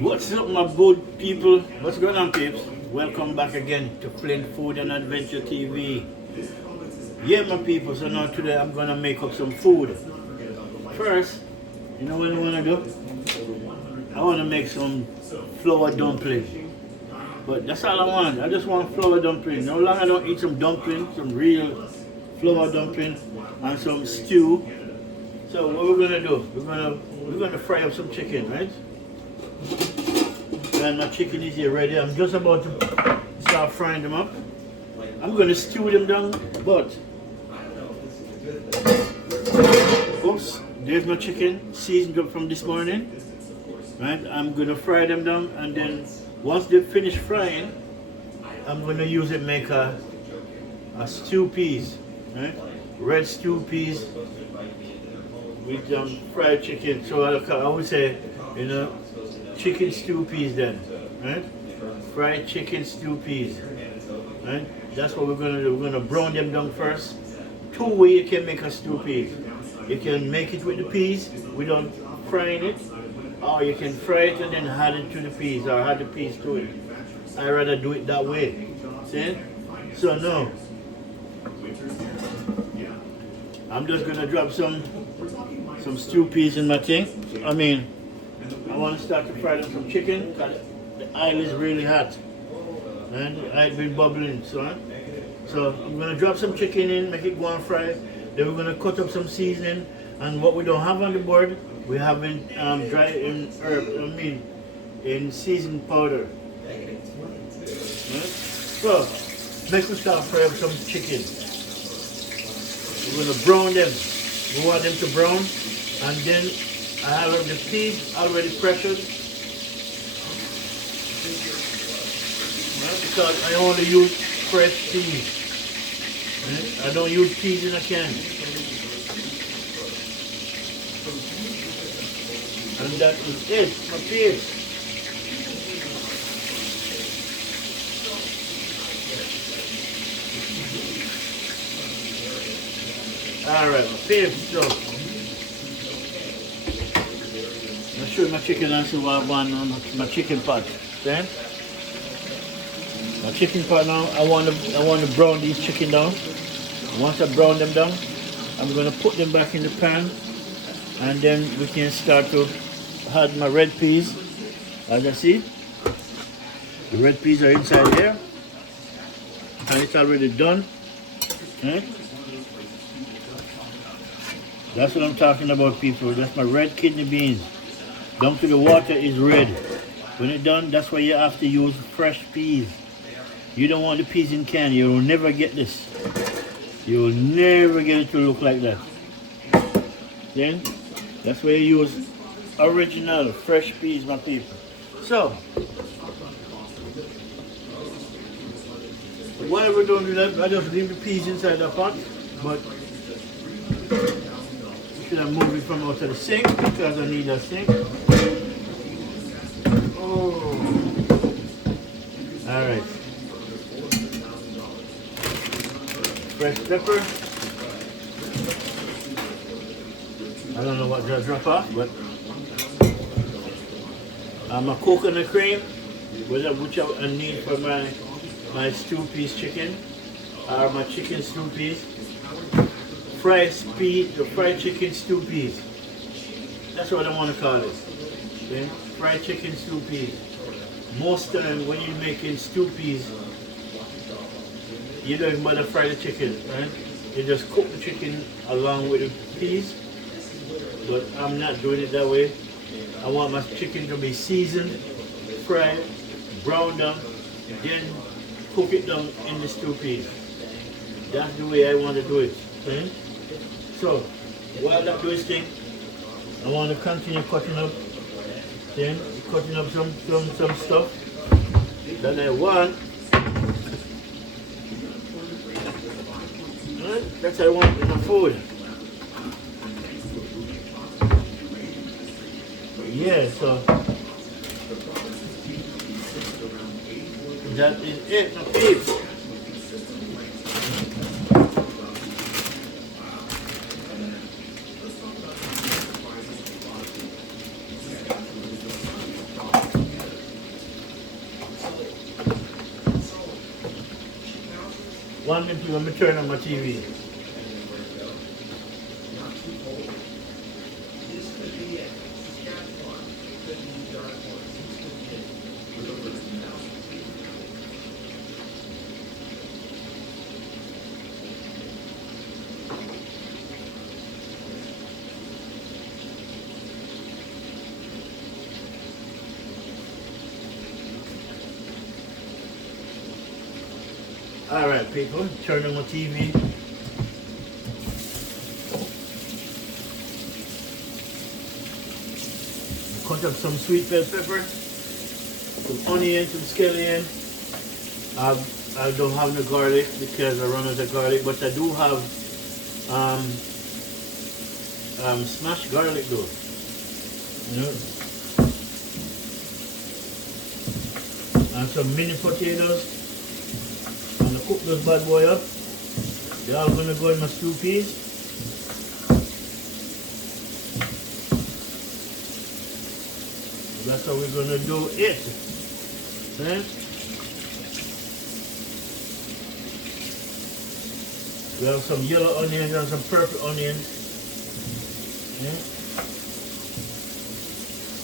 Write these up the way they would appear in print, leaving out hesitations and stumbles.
What's up, my good people? What's going on, peeps? Welcome back again to Flint Food and Adventure TV. Yeah, my people, so now today I'm gonna make up some food. First, you know what I wanna do? I wanna make some flour dumpling. But that's all I want. I just want flour dumpling. No longer I don't eat some dumpling, some real flour dumpling and some stew. So what we're gonna do? We're gonna fry up some chicken, right? And my chicken is here ready. I'm just about to start frying them up. I'm gonna stew them down, but oops, there's my chicken seasoned up from this morning. Right? I'm gonna fry them down, and then once they finish frying, I'm gonna use it make a stew peas, right? Red stew peas with fried chicken. So I would say, you know, chicken stew peas then, right? Fried chicken stew peas, right? That's what we're gonna do. We're gonna brown them down first. Two ways you can make a stew peas. You can make it with the peas without frying it, or you can fry it and then add it to the peas, or add the peas to it. I rather do it that way. See? So now, I'm just gonna drop some stew peas in my thing. I want to start to fry them some chicken because the oil is really hot and I've been bubbling. So I'm going to drop some chicken in, make it go and fry. Then we're going to cut up some seasoning, and what we don't have on the board, we have in in seasoned powder. Right? So next we start fry up some chicken. We're going to brown them. We want them to brown, and then I have the peas already pressured, right? Because I only use fresh peas. Right? I don't use peas in a can. And that is it, my peas. Alright, my peas, so I'll show you my chicken and see what I want on my chicken pot. Okay? My chicken pot now, I want to brown these chicken down. Once I brown them down, I'm going to put them back in the pan, and then we can start to add my red peas. As you see, the red peas are inside there, and it's already done. Okay? That's what I'm talking about, people. That's my red kidney beans. Down to the water is red. When it's done, that's why you have to use fresh peas. You don't want the peas in can. You'll never get this. You'll never get it to look like that. Then, that's why you use original fresh peas, my people. So, while we don't do that, I just leave the peas inside the pot. But should I move it from out of the sink because I need a sink. Oh. Alright. Fresh pepper. I don't know what to drop off, but my coconut cream, which I need for my stew peas chicken, or my chicken stew peas. The fried chicken stew peas. That's what I want to call it. Okay? Fried chicken stew peas. Most time when you're making stew peas, you don't even bother fry the chicken, right? You just cook the chicken along with the peas. But I'm not doing it that way. I want my chicken to be seasoned, fried, browned down, then cook it down in the stew peas. That's the way I want to do it. Okay? So, while I'm doing this thing, I want to continue cutting up, then cutting up some stuff that I want. Right? That's what I want in the food. Yeah, so that is it, my peeps. 1 minute when I turn on my TV. Alright people, turn on my TV. Cut up some sweet bell pepper, some onion, some scallion. I don't have no garlic because I run out of garlic, but I do have smashed garlic though. You know? And some mini potatoes. Cook those bad boy up. They're all gonna go in my stew peas. That's how we're gonna do it. Okay? We have some yellow onions and some purple onions. Okay?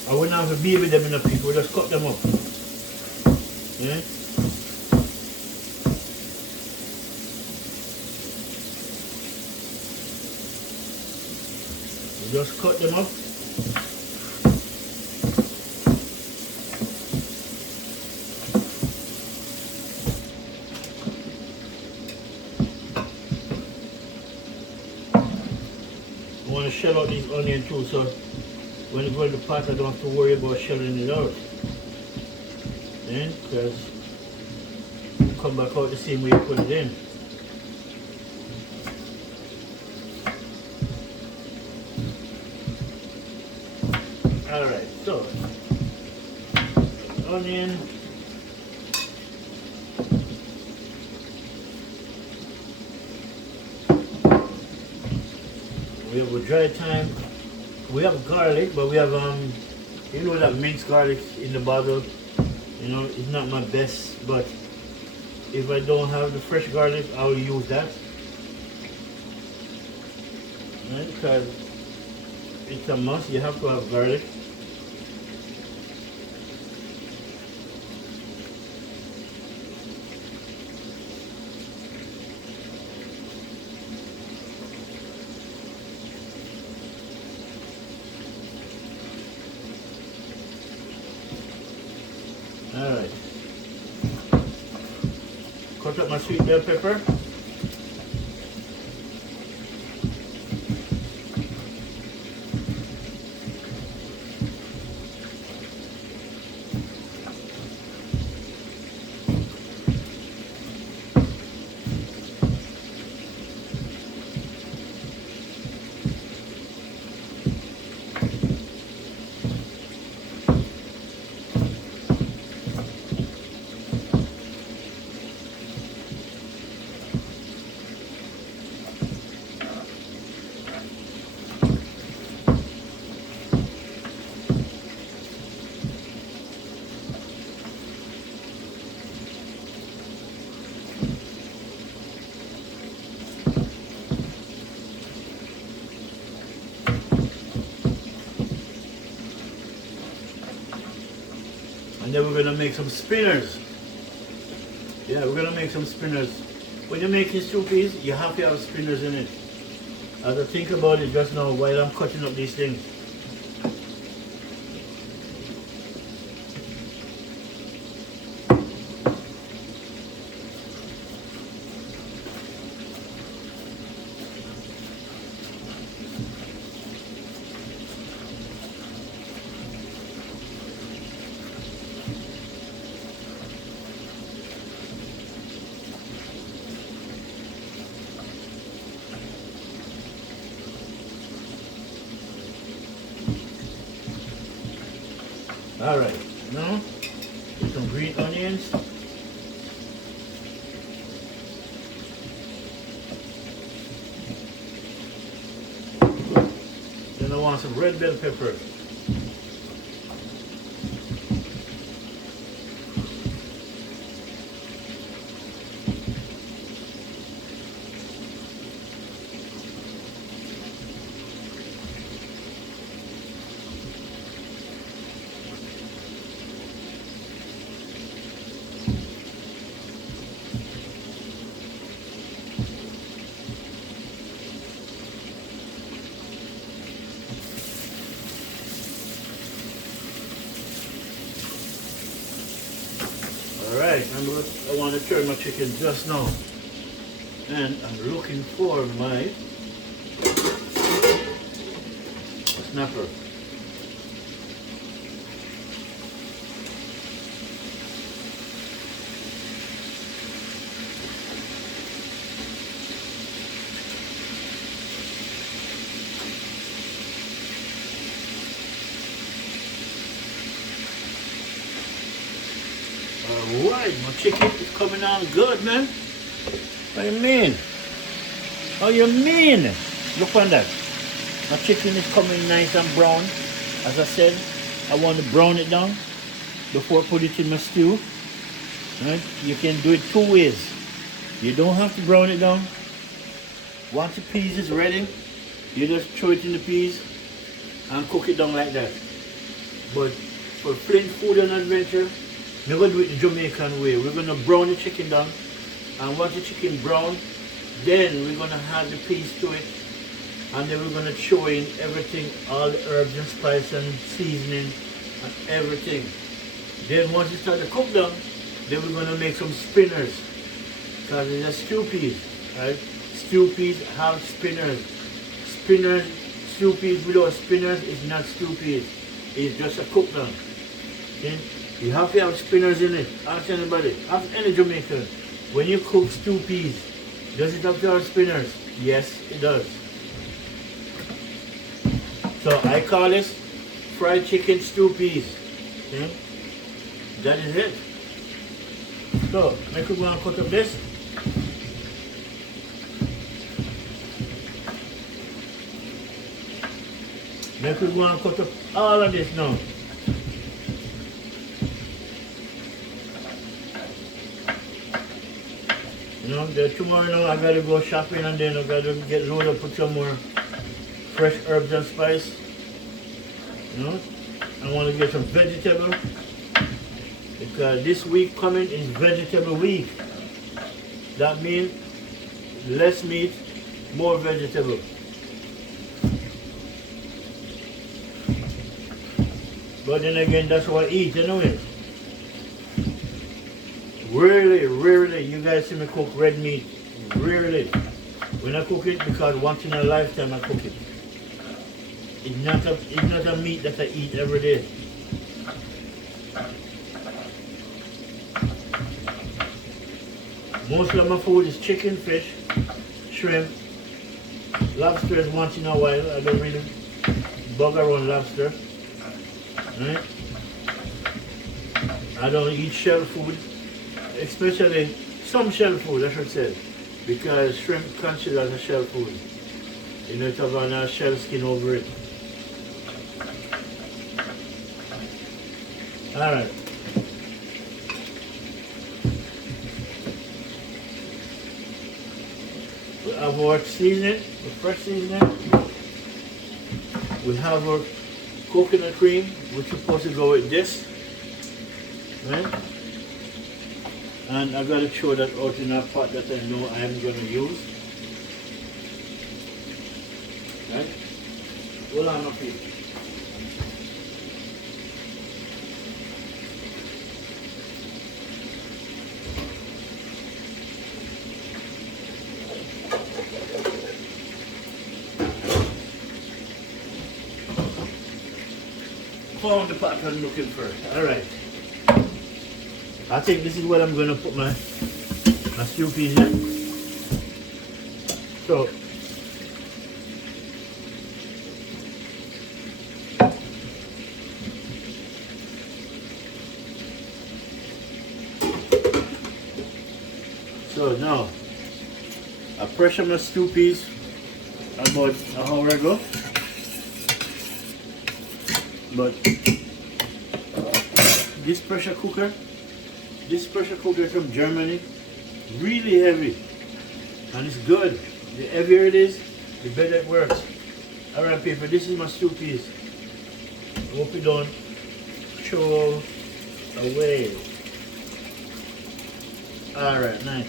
I wouldn't have to baby them in a piece, we'll just cut them up. Okay? Just cut them up. I want to shell out these onions too, so when you go in the pot I don't have to worry about shelling it out. Then, because you come back out the same way you put it in. Alright, so onion, we have a dry thyme, we have garlic, but we have you know that minced garlic in the bottle, you know, it's not my best, but if I don't have the fresh garlic I'll use that, right? Because it's a must, you have to have garlic. Alright. Cut up my sweet bell pepper. And then we're gonna make some spinners. Yeah, we're gonna make some spinners. When you're making stew peas, you have to have spinners in it. As I think about it just now while I'm cutting up these things. Alright, now some green onions. Then I want some red bell pepper. Alright, I want to turn my chicken just now. And I'm looking for my snapper. Alright, my chicken is coming on good, man. What do you mean? How you mean? Look on that. My chicken is coming nice and brown. As I said, I want to brown it down before I put it in my stew. Right? You can do it two ways. You don't have to brown it down. Once the peas is ready, you just throw it in the peas and cook it down like that. But for Flint food and adventure, we're going to do it the Jamaican way. We're going to brown the chicken down, and once the chicken brown, then we're going to add the peas to it, and then we're going to throw in everything, all the herbs and spice and seasoning and everything. Then once it starts to cook down, then we're going to make some spinners, because it's a stew peas, right? Stew peas have spinners. Stew peas without spinners is not stew peas. It's just a cook down. Okay? You have to have spinners in it. Ask anybody, ask any Jamaican. When you cook stew peas, does it have to have spinners? Yes, it does. So I call this fried chicken stew peas. Okay? That is it. So, make we go and cut up this. Make we go and cut up all of this now. You know, tomorrow now I gotta go shopping, and then I gotta get loaded up with some more fresh herbs and spice. You know, I want to get some vegetable, because this week coming is vegetable week. That means less meat, more vegetable. But then again, that's what I eat anyway. Rarely, you guys see me cook red meat. Rarely. When I cook it, because once in a lifetime I cook it. It's not a meat that I eat every day. Most of my food is chicken, fish, shrimp, lobster is once in a while. I don't really bug around lobster. Right? I don't eat shell food. Especially some shell food, I should say, because shrimp considered as a shell food. You know, it has a shell skin over it. Alright. We have our seasoning, the fresh seasoning. We have our coconut cream, which is supposed to go with this. Right? And I got to throw that out in a pot that I know I am going to use. Right? Hold on up here. Found the pot I'm looking for. Alright. I think this is where I'm going to put my stew peas in. So now, I pressure my stew peas about an hour ago. But this pressure cooker is from Germany, really heavy, and it's good. The heavier it is, the better it works. Alright people, this is my stew peas. I hope you don't throw away. Alright, nice.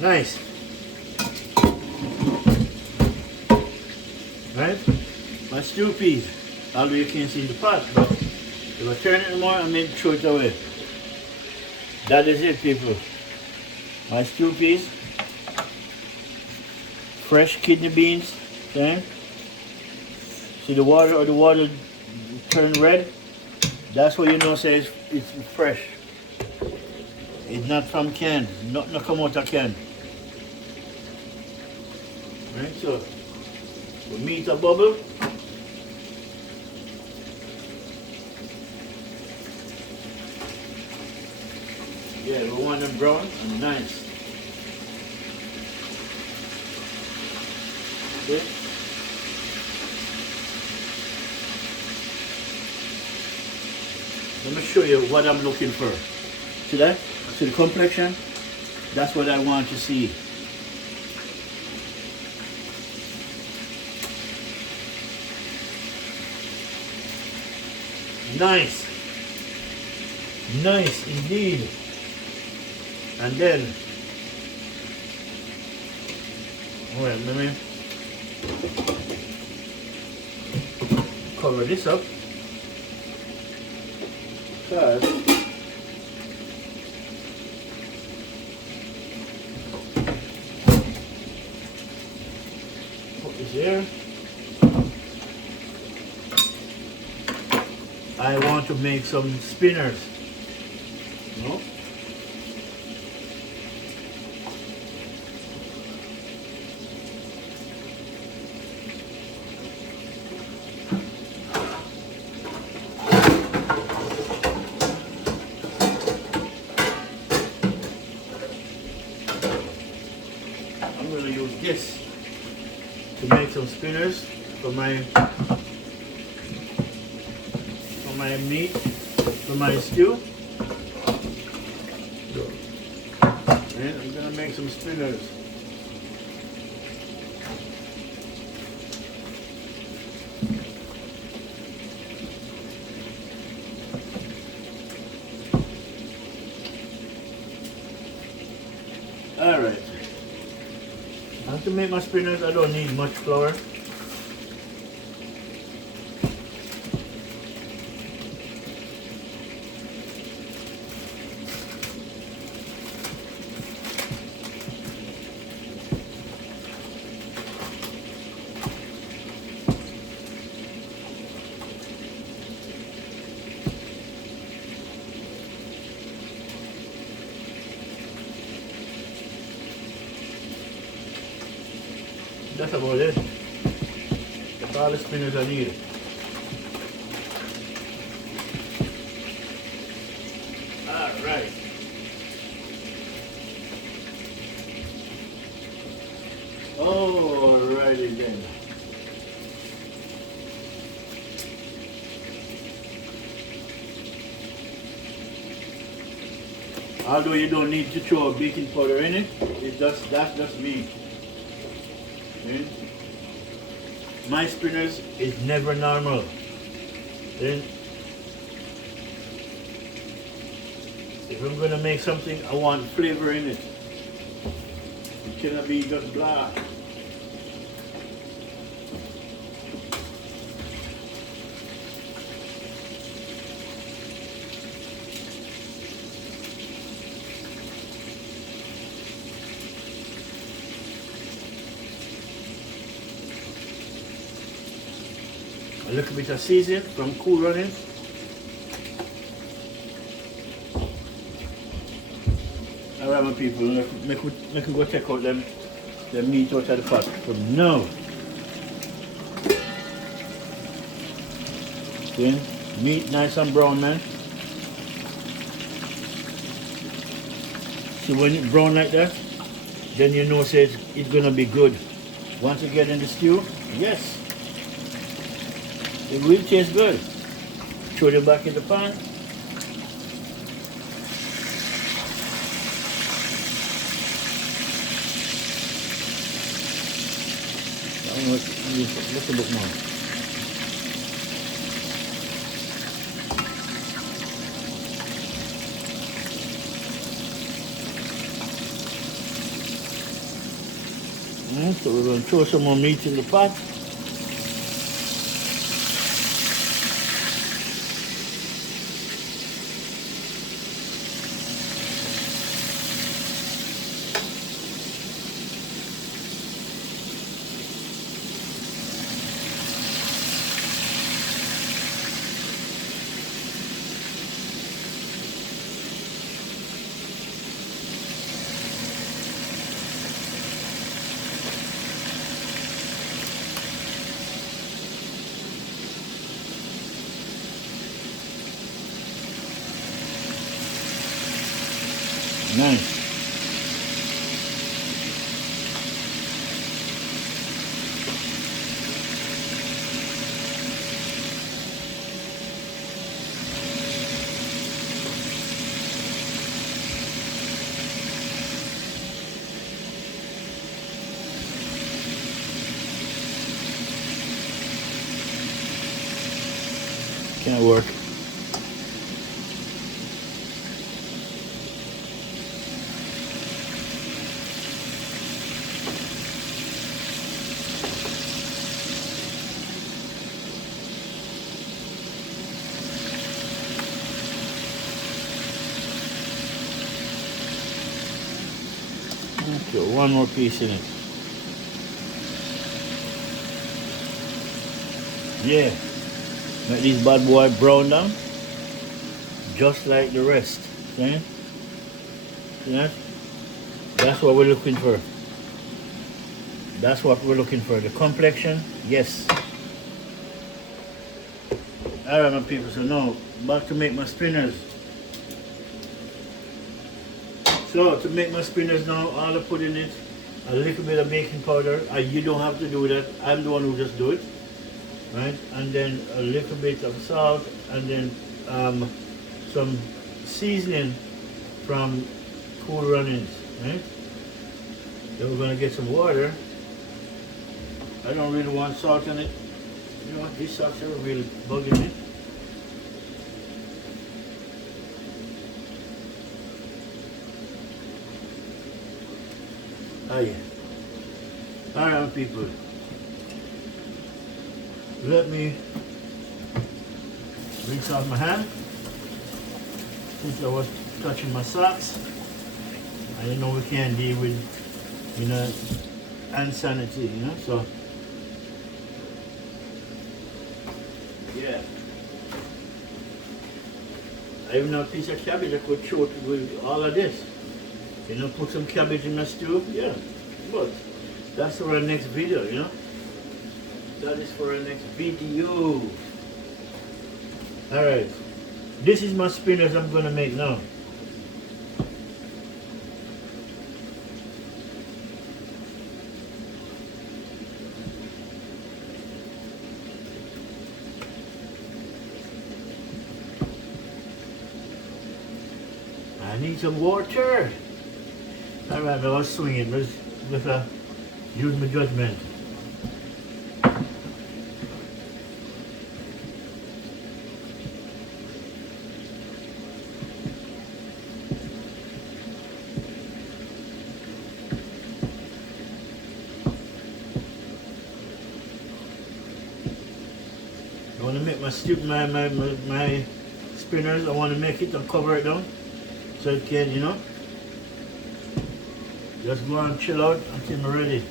Nice. Right? My stew peas. Although you can't see the pot, but if I turn it more, I may throw it away. That is it, people. My stew peas. Fresh kidney beans. Okay? See the water turn red? That's what you know says it's fresh. It's not from can. Not come out of can. Right, so the meat a bubble. Yeah, we want them brown and nice. Okay. Let me show you what I'm looking for. See that? See the complexion? That's what I want to see. Nice. Nice indeed. And then, well, let me cover this up. Because put this here. I want to make some spinners. No? I'm going to use this to make some spinners for my meat, for my stew. And I'm going to make some spinners. Alright. And to make my spinners, I don't need much flour. That's about it. That's all the spinners I need. Alright. Alrighty then. Although you don't need to throw baking powder in it, that's just me. Okay. My spinners is never normal. Then if I'm gonna make something, I want flavor in it. It cannot be just blah. A little bit of seasoning from Cool Running. Alright my people, make we go check out them meat out of the pot. But no. Okay, meat nice and brown, man. See when it's brown like that, then you know say it's gonna be good. Once you get in the stew, yes. It will taste good. Throw them back in the pan. Let's look more. So we're going to throw some more meat in the pot. Nice. Can't work. Okay, one more piece in it. Yeah. Make this bad boy brown down. Just like the rest. Okay? See that? That's what we're looking for. That's what we're looking for. The complexion, yes. Alright my people, so now back to make my spinners. So to make my spinners now, all I put in it, a little bit of baking powder. You don't have to do that. I'm the one who just do it. Right? And then a little bit of salt, and then some seasoning from Cool Runnings. Right? Then we're gonna get some water. I don't really want salt in it. You know, these salts are really bugging me. Oh yeah. Alright people. Let me rinse off my hand. Since I was touching my socks. I didn't know we can't deal with, you know, insanity, you know, so yeah. I even have a piece of cabbage I could show it with all of this. You know, put some cabbage in my stew, yeah. But that's for our next video, you know. That is for our next video. Alright. This is my spinners I'm gonna make now. I need some water. Alright, I was swinging. Let's use my judgment. I want to make my spinners. I want to make it and cover it down so it can, you know, just go and chill out until I'm ready.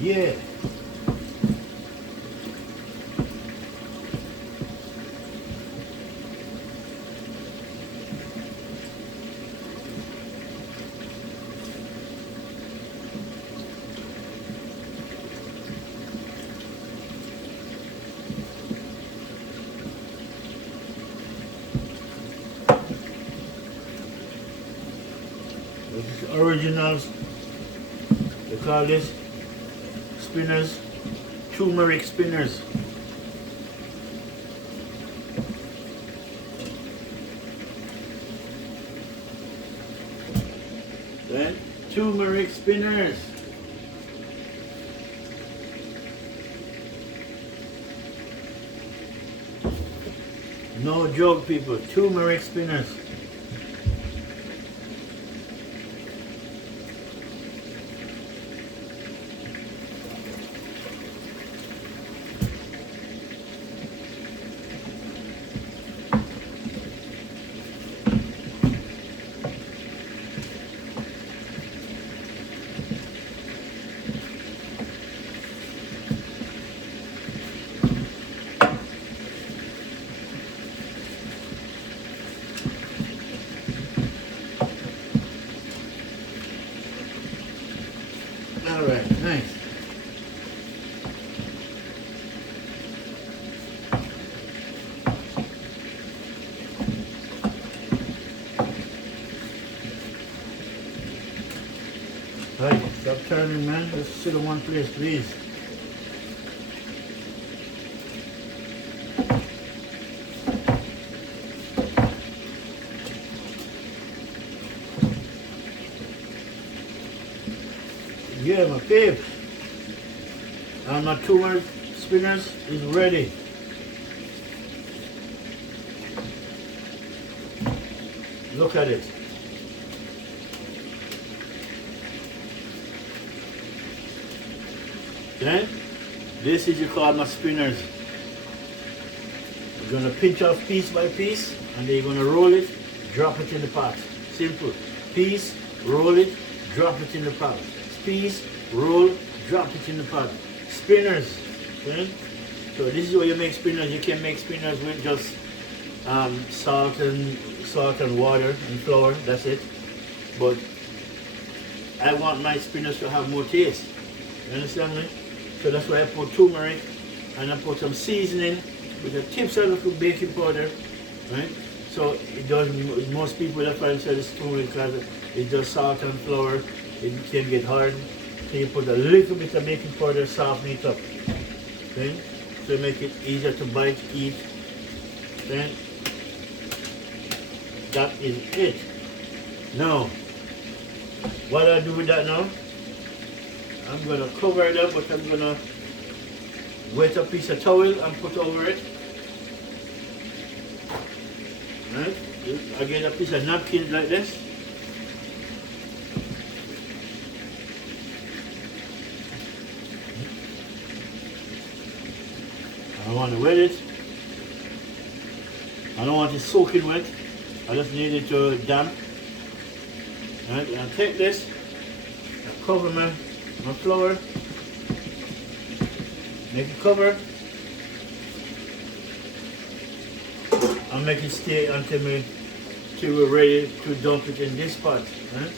Yeah. This is originals. They call this spinners, turmeric spinners. Right? Turmeric spinners. No joke, people. Turmeric spinners. Alright, nice. Right, stop turning, man. Let's sit in one place, please. Yeah, my peeps. And my turmeric spinners is ready. Look at it. Okay? This is you call my spinners. You're gonna pinch off piece by piece and then you're gonna roll it, drop it in the pot. Simple. Piece, roll it, drop it in the pot. Piece, roll, drop it in the pot. Spinners. Okay? So this is where you make spinners. You can make spinners with just salt and water and flour. That's it. But I want my spinners to have more taste. You understand me? So that's why I put turmeric and I put some seasoning with the tips of the baking powder. Right? So it does. Most people that find say it's turmeric because it does salt and flour. It can get hard. So you put a little bit of baking powder, soften it up. Okay? So make it easier to bite, eat. Okay? That is it. Now, what I do with that now, I'm gonna cover it up, but I'm gonna wet a piece of towel and put over it. Right? I get a piece of napkin like this. I don't want to wet it. I don't want it soaking wet. I just need it to damp. Right? And I'll take this, I'll cover my flour, make it cover, and make it stay until we're ready to dump it in this pot. Right?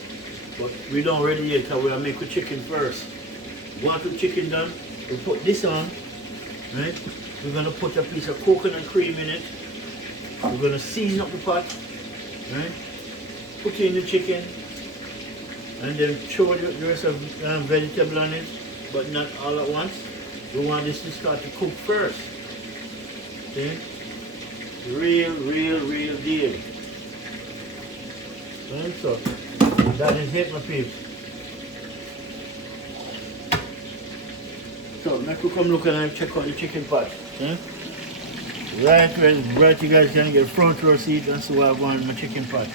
But we don't ready yet, because we'll make the chicken first. Once the chicken done, we put this on. Right? We're going to put a piece of coconut cream in it. We're going to season up the pot. Right? Put in the chicken. And then throw the rest of vegetable on it, but not all at once. We want this to start to cook first. Okay? Real deal. And so, that is it, my peeps. So, let's come look and check out the chicken pot. Okay? Right, you guys can get front row seat and see what I want in my chicken pot.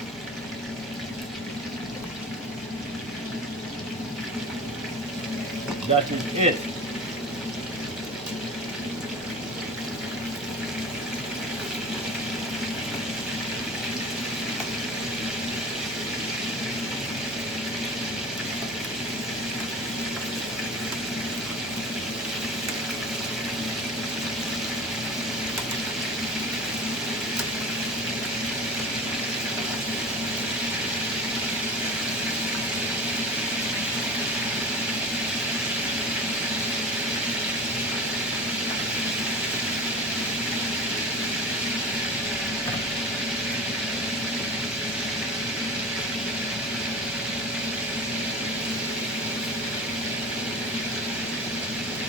That is it.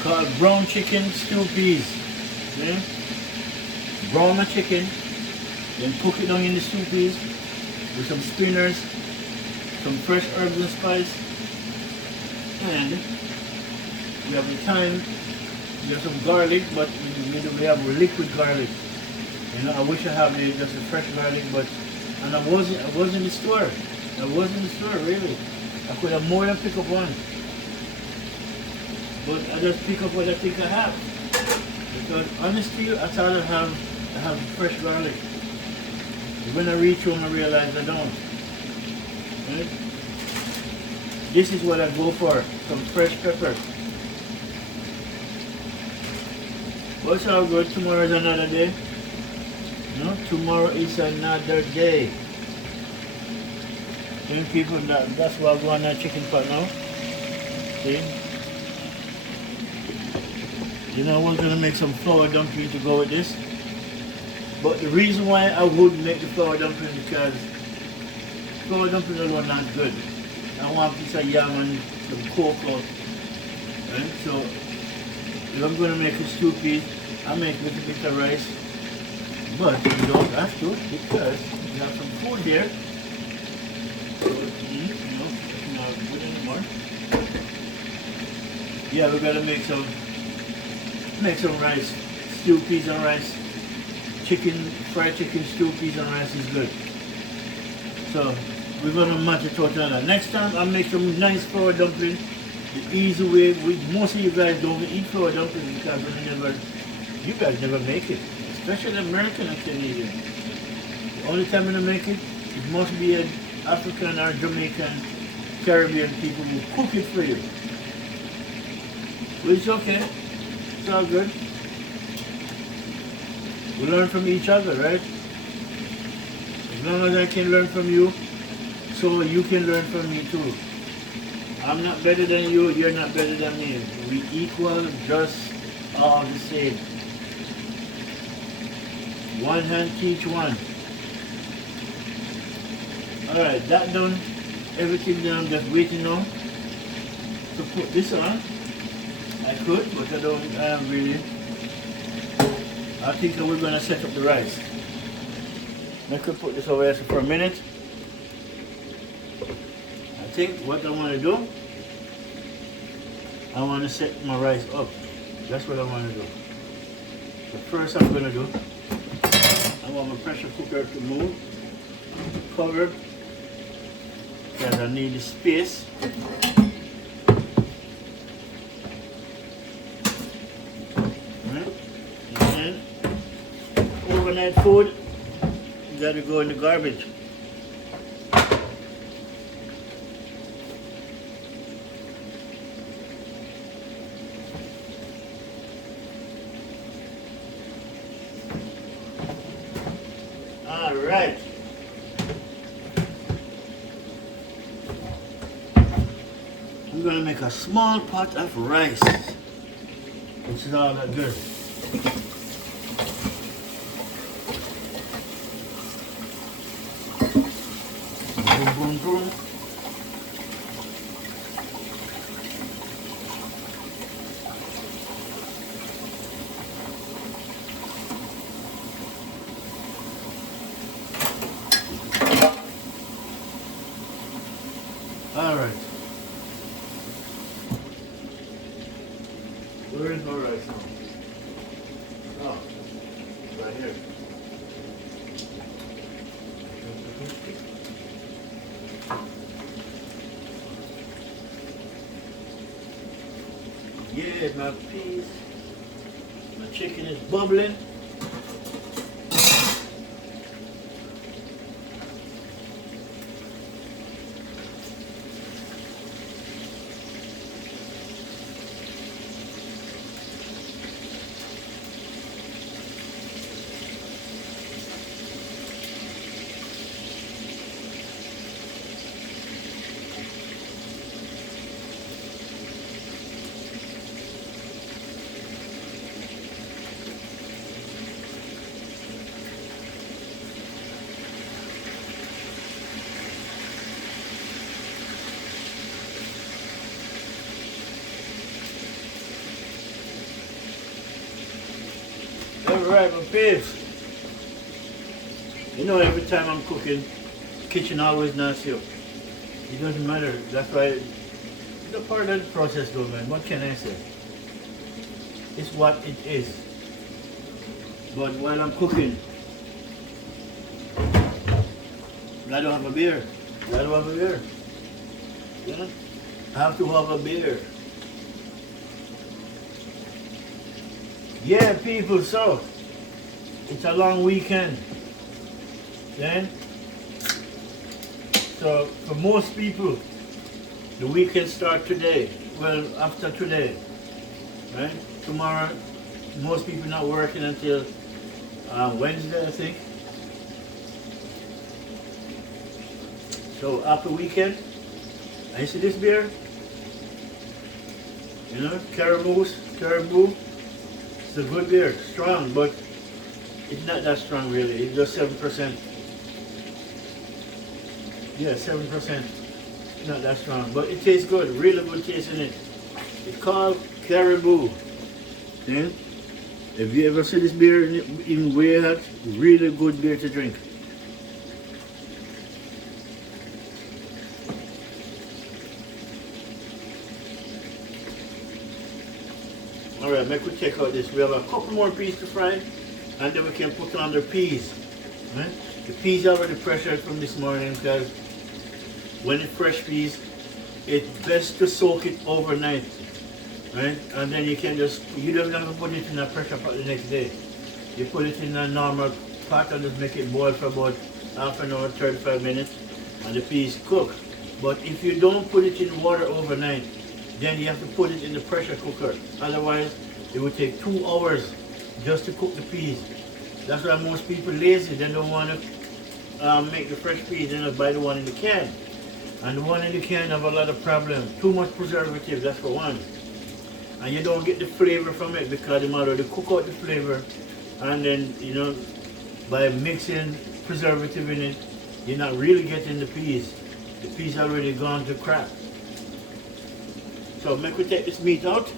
Called brown chicken stew peas. Okay? Brown the chicken, then cook it down in the stew peas with some spinners, some fresh herbs and spice, and we have the thyme. We have some garlic, but we have liquid garlic. You know, I wish I had just a fresh garlic, but and I was in the store. I was in the store really. I could have more than pick up one, but I just pick up what I think I have. Because honestly, I thought I have fresh garlic. When I reach home, I realize I don't. Right? This is what I go for, some fresh pepper. But it's all good. Tomorrow is another day. No, tomorrow is another day. Then people, that's why I go on that chicken pot now. See? You know, I was gonna make some flour dumpling to go with this. But the reason why I wouldn't make the flour dumpling because flour dumpling alone not good. I want a piece of yam and some cocoa. Right? So if I'm gonna make a stew piece, I make a little bit of rice. But you don't have to because you have some food here. So, you know, it's not good anymore. Yeah, we gotta make some rice, stew peas and rice. Fried chicken, stew peas and rice is good. So we're gonna match it out on that. Next time I'll make some nice flour dumpling. The easy way, most of you guys don't eat flour dumpling because you guys never make it. Especially American and Canadian. The only time when I make it, it must be an African or Jamaican, Caribbean people who cook it for you. But it's okay. It's all good. We learn from each other, right? As long as I can learn from you, so you can learn from me too. I'm not better than you, you're not better than me. We equal, just all the same. One hand teach one. Alright, that done. Everything done, I'm just waiting now to put this on. I could, but I don't really. I think we're going to set up the rice. I could put this over here for a minute. I think what I want to do, I want to set my rice up. That's what I want to do. The first I'm going to do, I want my pressure cooker to move, cover, because I need the space. And overnight food, you got to go in the garbage. All right. I'm going to make a small pot of rice, which is all that good. Boom, boom, boom. All right. Where is my rice now? Oh, right here. Yeah, my peas, my chicken is bubbling. Alright, my peeps. You know, every time I'm cooking, the kitchen always nasty up. It doesn't matter. That's why the part of the process though, man. What can I say? It's what it is. But while I'm cooking, I don't have a beer. I don't have a beer. Yeah? I have to have a beer. Yeah, people, so it's a long weekend. Then, so for most people, the weekend start today. Well, after today, right? Tomorrow, most people not working until Wednesday, I think. So after weekend, I see this beer. You know, caribou. It's a good beer, strong, but it's not that strong really. It's just 7%. Yeah, 7%. Not that strong, but it tastes good. Really good taste in it. It's called caribou. Yeah? If you ever see this beer in way hot, really good beer to drink. Alright, make we take out this. We have a couple more peas to fry, and then we can put on the peas. Right? The peas are already pressured from this morning because when it's fresh peas, it's best to soak it overnight. Right? And then you can just, you don't have to put it in a pressure pot the next day. You put it in a normal pot and just make it boil for about half an hour, 35 minutes, and the peas cook. But if you don't put it in water overnight, then you have to put it in the pressure cooker. Otherwise, it would take 2 hours just to cook the peas. That's why most people lazy. They don't want to make the fresh peas. They just buy the one in the can. And the one in the can have a lot of problems. Too much preservative, that's for one. And you don't get the flavor from it because they already cook out the flavor. And then, you know, by mixing preservative in it, you're not really getting the peas. The peas already gone to crap. So make we take this meat out.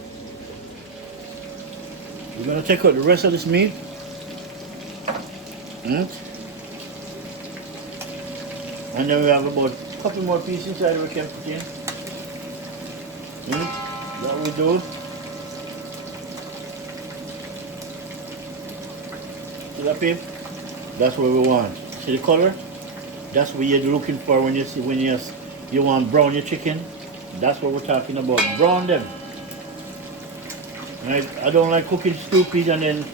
We're going to take out the rest of this meat. And then we have about a couple more pieces inside we can put in. That we do. See that, babe? That's what we want. See the color? That's what you're looking for when you see you want brown your chicken. That's what we're talking about. Brown them. Right? I don't like cooking stupid and then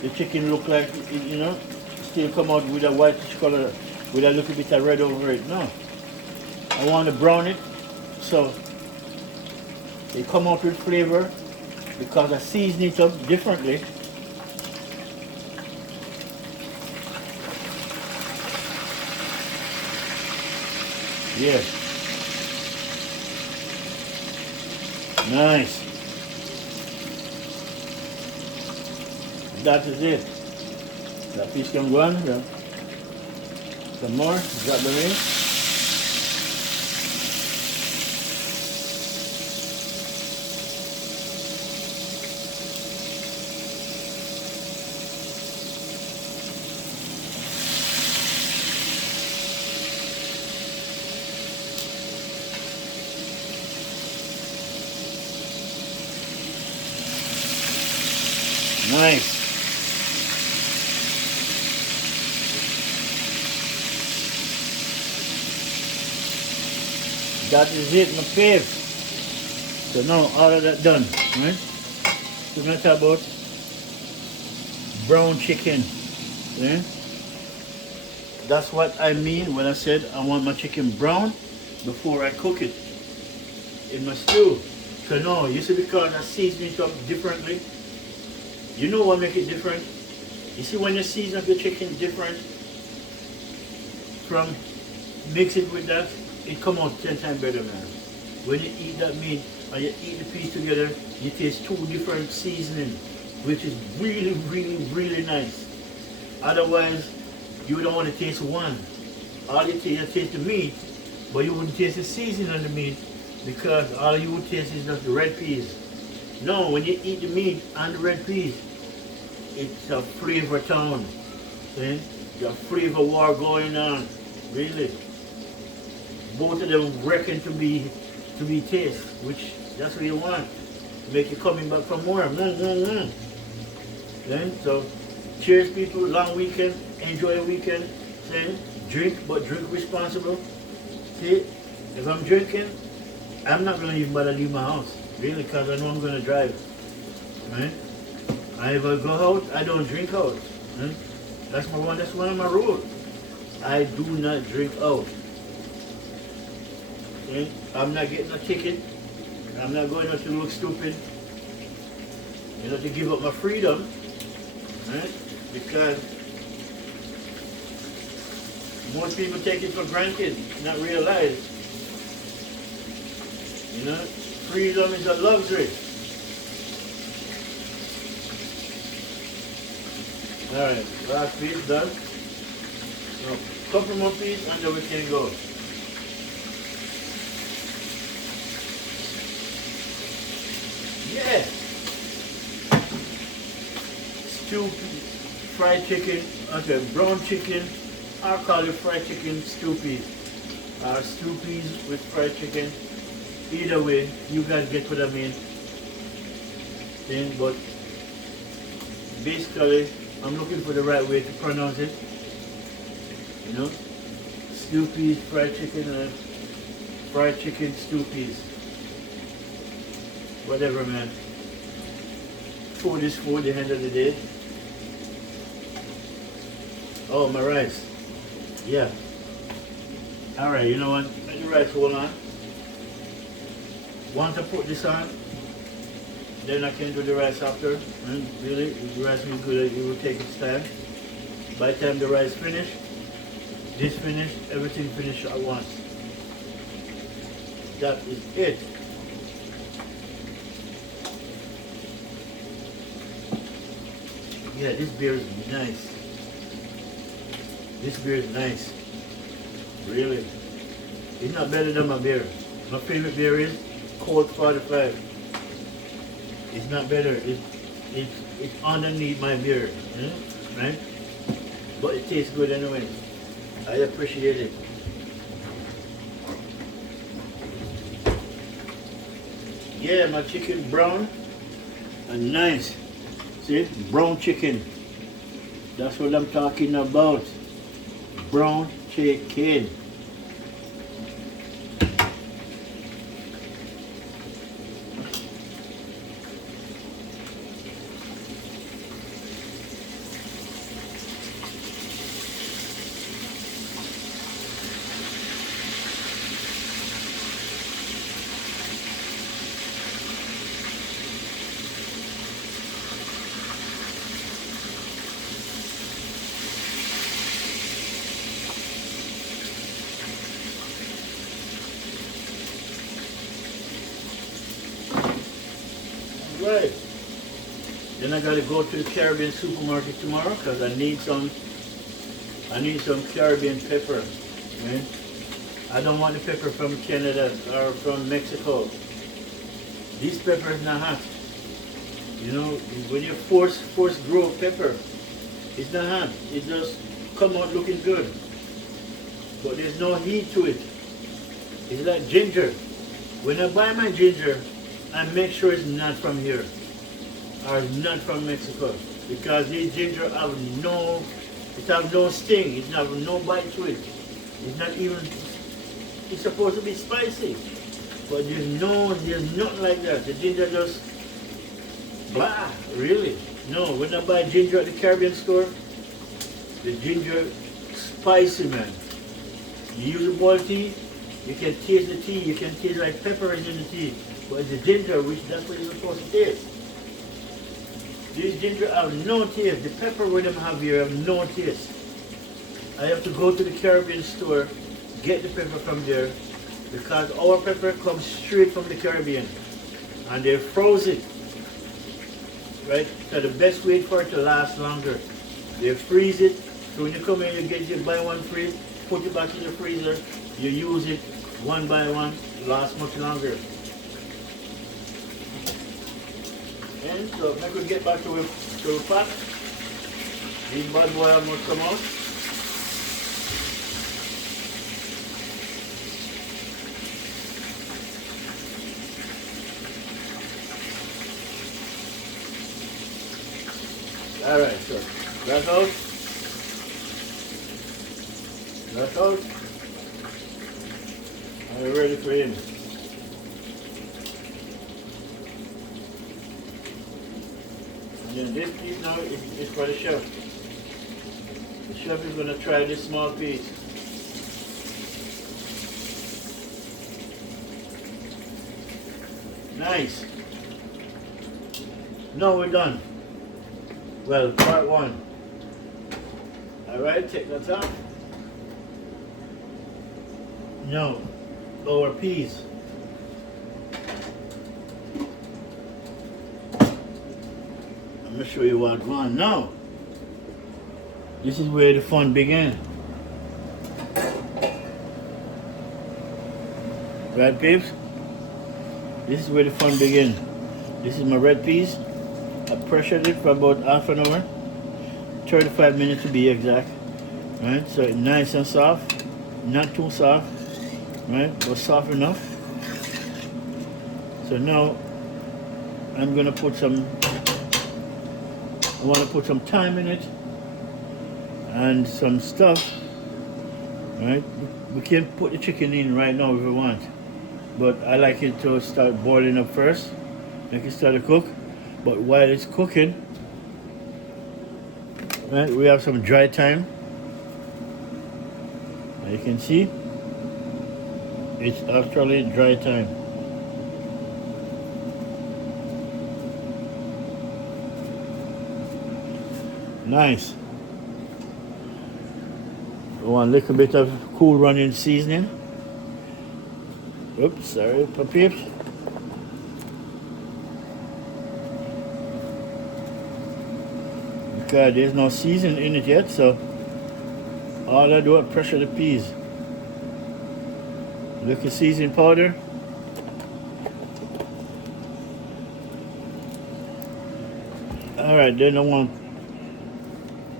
the chicken look like, you know, still come out with a whitish color with a little bit of red over it. No. I want to brown it so they come out with flavor because I season it up differently. Yeah. Nice. That is it. That piece can go on. Some more. Drop the ring. Nice. That is it, my fave. So now all of that done, right? So we're going to talk about brown chicken. Right? That's what I mean when I said I want my chicken brown before I cook it in my stew. So no, you see, because I season it up differently. You know what makes it different? You see, when you season up your chicken different from mix it with that, it come out 10 times better, man. When you eat that meat and you eat the piece together, you taste 2 different seasonings, which is really, really, really nice. Otherwise, you don't want to taste one. All you taste the meat, but you wouldn't taste the seasoning on the meat because all you would taste is just the red peas. No, when you eat the meat and the red peas, it's a flavor town. See? The flavor war going on. Really. both of them reckon to be taste, which that's what you want. Make you coming back for more. Then so cheers people, long weekend, enjoy a weekend. Then drink, but drink responsible. See, if I'm drinking, I'm not gonna even bother leave my house. Really, because I know I'm gonna drive. Right? I if I go out, I don't drink out. Right? That's one of my rules. I do not drink out. Okay? I'm not getting a ticket. I'm not going out to look stupid. You know, to give up my freedom. Right? Because most people take it for granted, not realize. You know, freedom is a luxury. Alright, last piece done. Now, couple more pieces and then we can go. Yeah! Stew, fried chicken, okay, brown chicken, I call it fried chicken stew peas. Stew peas with fried chicken. Either way, you guys get what I mean. But basically, I'm looking for the right way to pronounce it. You know, stew peas, fried chicken, and fried chicken stew peas. Whatever, man. Food is food at the end of the day. Oh, my rice. Yeah. Alright, you know what? Let the rice hold on. Once I put this on, then I can do the rice after. And really, if the rice is good, it will take its time. By the time the rice finished, this finished, everything finished at once. That is it. Yeah, this beer is nice. This beer is nice. Really. It's not better than my beer. My favorite beer is Colt 45. It's not better. It's underneath my beer. Right? But it tastes good anyway. I appreciate it. Yeah, my chicken brown and nice. See, brown chicken. That's what I'm talking about. Brown chicken. Right. Then I gotta go to the Caribbean supermarket tomorrow because I need some Caribbean pepper. Right? I don't want the pepper from Canada or from Mexico. This pepper is not hot. You know, when you force grow pepper, it's not hot. It just come out looking good. But there's no heat to it. It's like ginger. When I buy my ginger, I make sure it's not from here or not from Mexico, because these ginger have no sting, it have no bite to it. It's not even, it's supposed to be spicy, but there's nothing like that. The ginger just blah, really. No, when I buy ginger at the Caribbean store, the ginger spicy, man. You use a boiled tea, you can taste the tea, you can taste like pepper is in the tea. But the ginger, which that's what you're supposed to taste. These ginger have no taste. The pepper we them have here have no taste. I have to go to the Caribbean store, get the pepper from there, because our pepper comes straight from the Caribbean. And they froze it. Right? So the best way for it to last longer. They freeze it. So when you come in, you buy one freeze, put it back in the freezer, you use it one by one, lasts much longer. And so I could get back to the pot. These bad boy almost come out. Alright, so that's out. That's out. Are you ready for him? And then this piece now is for the chef. The chef is going to try this small piece. Nice. Now we're done. Well, part one. Alright, take that off. Now, our peas. I'm going to show you what's going on now. This is where the fun began. Right, peeps? This is where the fun begins. This is my red peas. I pressured it for about half an hour. 35 minutes to be exact. Right, so it's nice and soft. Not too soft. Right, but soft enough. So now I'm gonna put some, I want to put some thyme in it and some stuff. Right, we can put the chicken in right now if we want, but I like it to start boiling up first, make it start to cook. But while it's cooking, right, we have some dry thyme. As you can see, it's actually dry thyme. Nice. Want a little bit of cool running seasoning. Oops, sorry, peeps. Because there's no seasoning in it yet, so all I do is pressure the peas. Little seasoning powder. Alright, then I want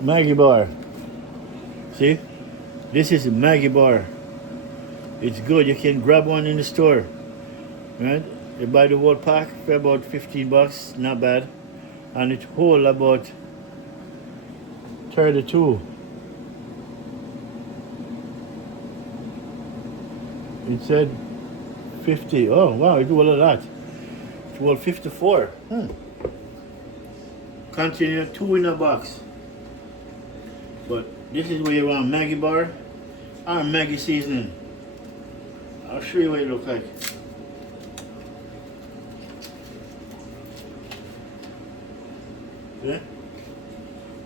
Maggi bar. See? This is a Maggi bar. It's good. You can grab one in the store. Right? You buy the whole pack for about 15 bucks. Not bad. And it holds about 32. It said 50. Oh wow, it do all of that. It was 54. Continue 2 in a box. But this is where you want Maggi bar or Maggi seasoning. I'll show you what it looks like. Okay?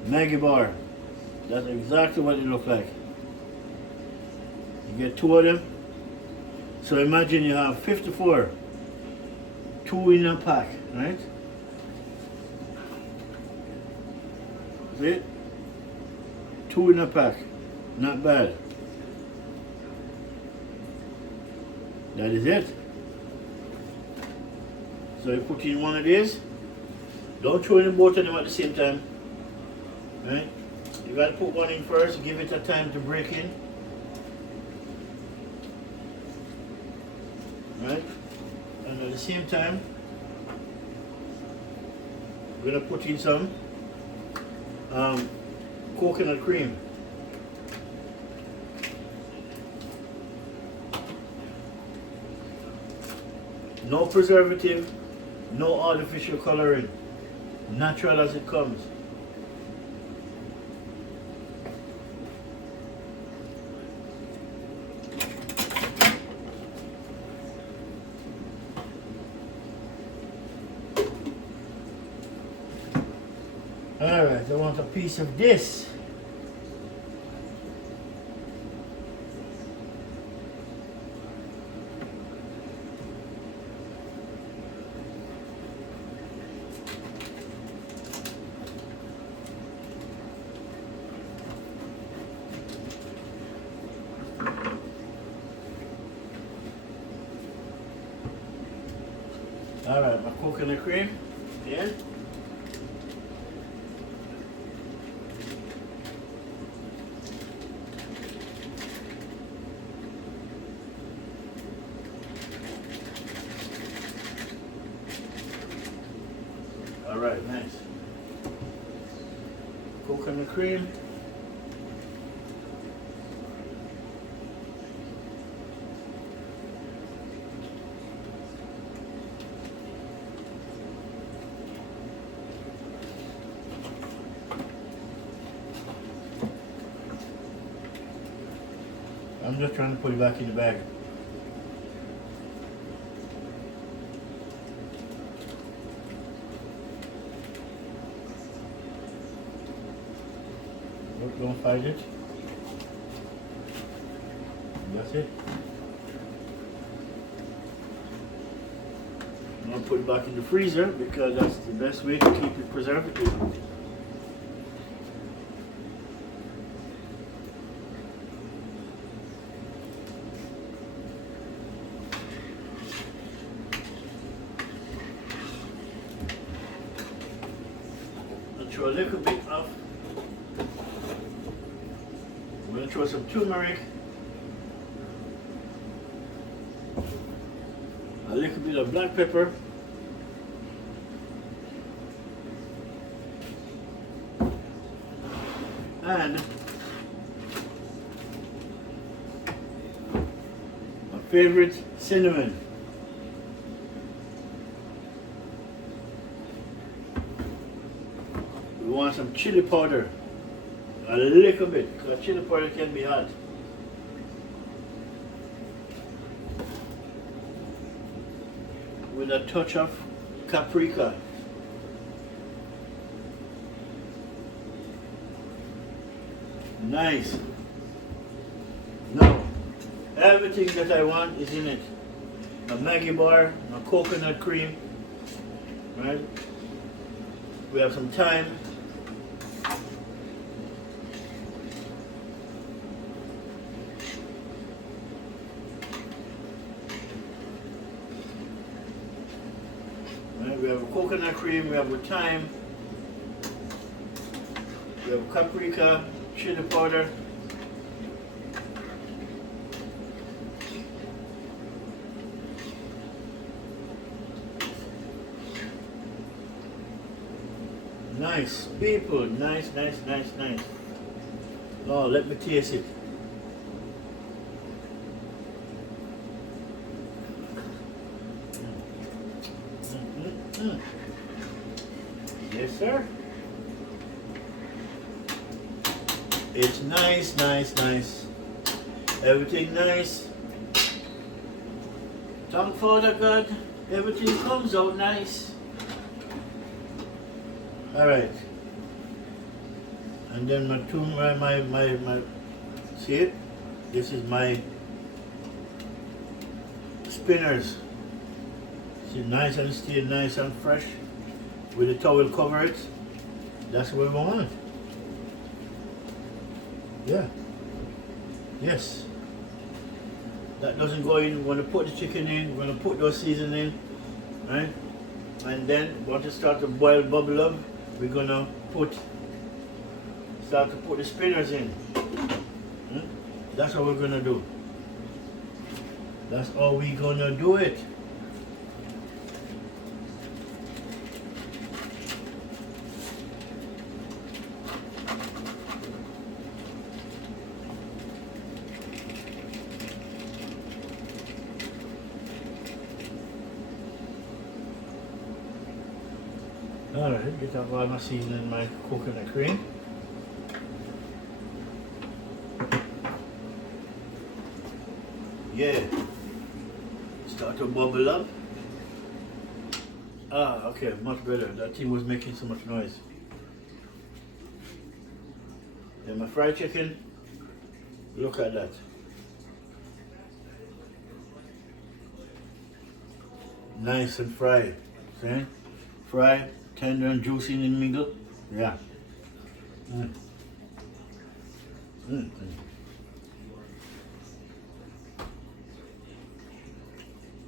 Maggi bar. That's exactly what it looks like. You get 2 of them. So imagine you have 54. 2 in a pack, right? See? 2 in a pack. Not bad. That is it. So you put in one of these. Don't throw in both of them at the same time. Right? You gotta put one in first, give it a time to break in. Right? And at the same time, we're gonna put in some coconut cream. No preservative, no artificial coloring. Natural as it comes. Alright, I want a piece of this. Alright, my coconut cream. Yeah. Alright, nice. coconut cream. I'm just trying to put it back in the bag. Look, don't fight it. That's it. I'm going to put it back in the freezer because that's the best way to keep it preservative. Throw a little bit of, I'm going to throw some turmeric, a little bit of black pepper, and my favorite cinnamon. We want some chili powder, a little bit, because chili powder can be hot. With a touch of paprika. Nice. Now, everything that I want is in it. A Maggi bar, a coconut cream, right? We have some thyme. We have a coconut cream, we have a thyme, we have paprika, chili powder, nice people, nice. Oh, let me taste it. Yes, sir. It's nice. Everything nice. Thank Father God, everything comes out nice. All right. And then my see it? This is my spinners. See, nice and still, nice and fresh. With the towel cover it. That's what we want. Yeah. Yes. That doesn't go in. We're going to put the chicken in. We're going to put those seasoning in. Right? And then once it starts to boil, bubble up, we're going to start to put the spinners in. That's what we're going to do. That's how we're going to do it. Alright, get out all my seasoning, my coconut cream. Yeah. Start to bubble up. Ah, okay, much better. That thing was making so much noise. And my fried chicken, look at that. Nice and fried. See? Fried, tender and juicy in the middle. Yeah.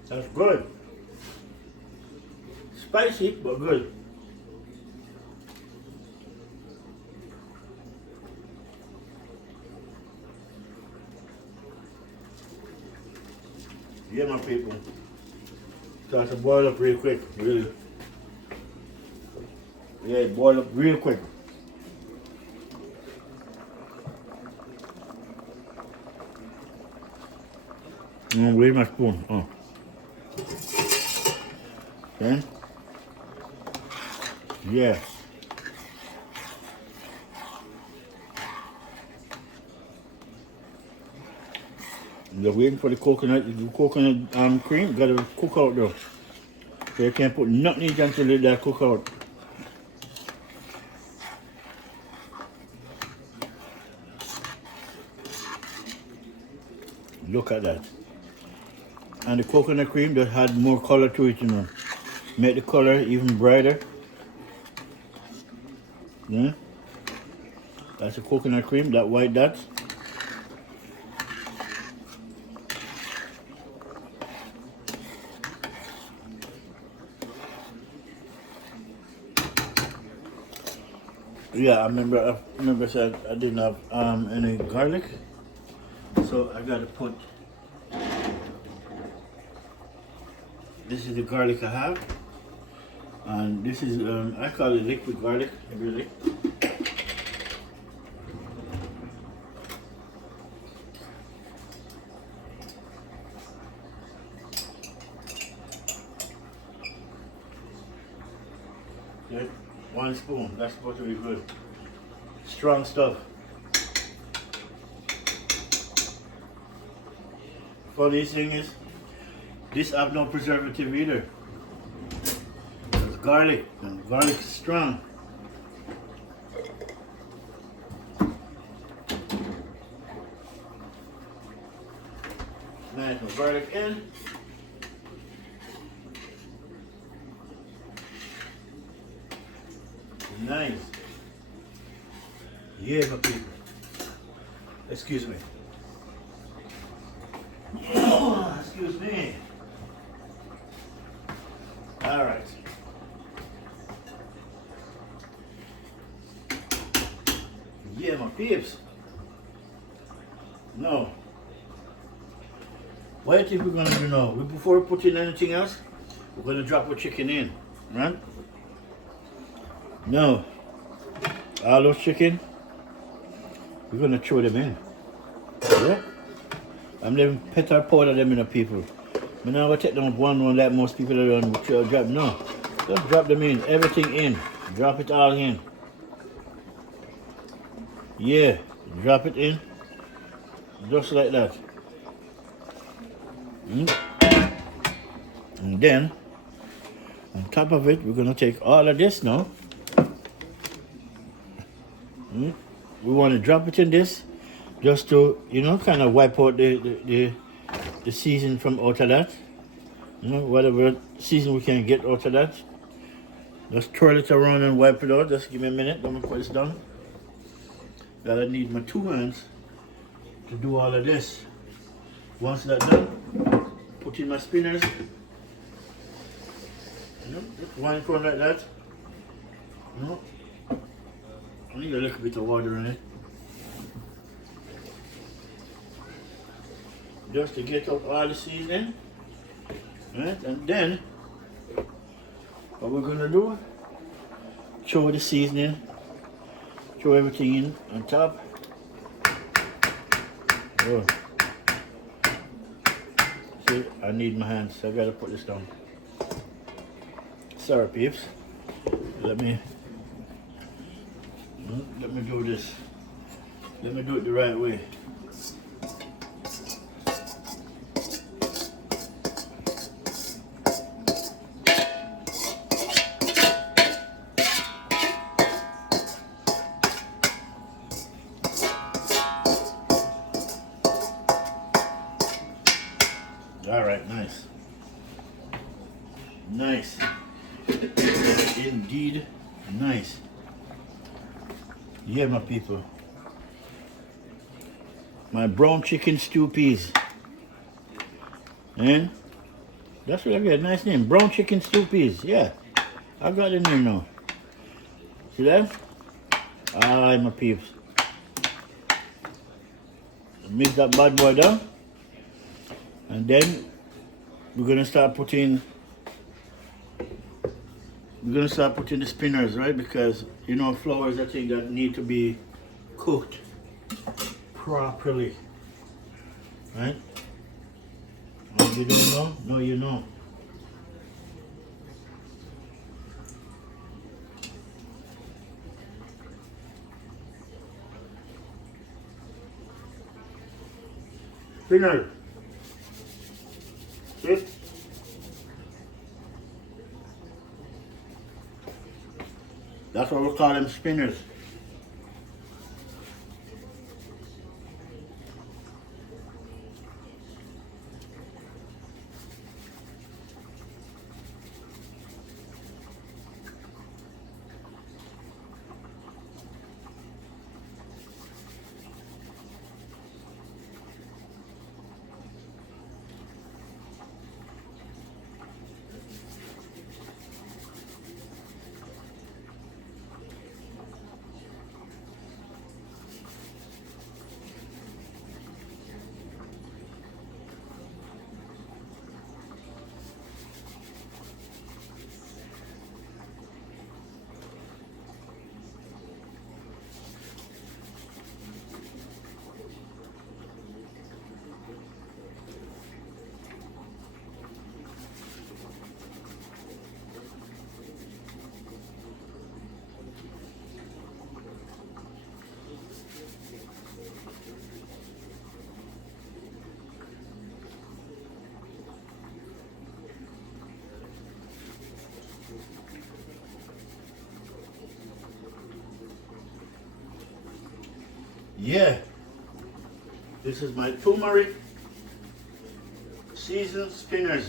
That's good. Spicy, but good. Yeah, my people. Starts to boil up real quick, really. Yeah, it boil up real quick. Where's my spoon? Oh. Okay. Yeah. Just waiting for the coconut cream. Gotta cook out though. So you can't put nothing in it until it that cook out. Look at that. And the coconut cream just had more color to it, you know. Make the color even brighter. Yeah. That's the coconut cream, that white dot. Yeah, I remember I said I didn't have any garlic. So I gotta put, this is the garlic I have. And this is, I call it liquid garlic, really. Okay, 1 spoon, that's supposed to be good. Strong stuff. Funny thing is, this have no preservative either. It's garlic, and garlic is strong. Nice, garlic in. Nice. Yeah, my people. Excuse me. Oh, excuse me. All right. Yeah, my peeps. No. What do you think we're gonna do now? Before we put in anything else, we're gonna drop our chicken in, right? No. All those chicken, we're gonna throw them in. Yeah? I'm leaving pepper powder them in the people. I'm not gonna take them one like most people are on drop. No. Just drop them in. Everything in. Drop it all in. Yeah. Drop it in. Just like that. And then on top of it, we're gonna take all of this now. We want to drop it in this just to, you know, kind of wipe out the season from out of that. You know, whatever season we can get out of that. Just twirl it around and wipe it out. Just give me a minute. Let me put this down. Gotta need my 2 hands to do all of this. Once that's done, put in my spinners. You know, just one front like that. You know, I need a little bit of water in it. Just to get out all the seasoning. Right? And then, what we're gonna do, throw the seasoning, throw everything in on top. Oh. See, I need my hands, so I gotta put this down. Sorry, peeps. Let me do this. Let me do it the right way. All right, nice. Nice. Indeed, nice. Yeah, my people. My brown chicken stew peas. And that's what I get. Nice name. Brown chicken stew peas. Yeah. I got it in there now. See that? Aye, my peeps. Mix that bad boy down. And then we're gonna start putting the spinners, right? Because you know flour is a thing that need to be cooked properly, right? You don't know? No, you know. Spinner. See? That's what we call them, spinners. Yeah, this is my turmeric seasoned spinners.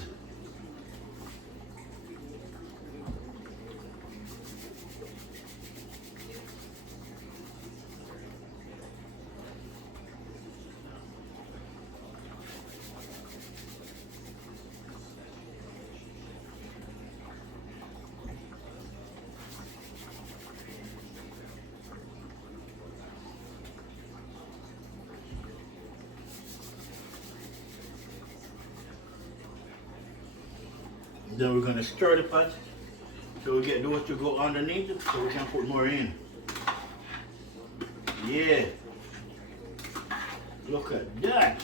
Then we're going to stir the pot so we get those to go underneath so we can put more in. Yeah. Look at that.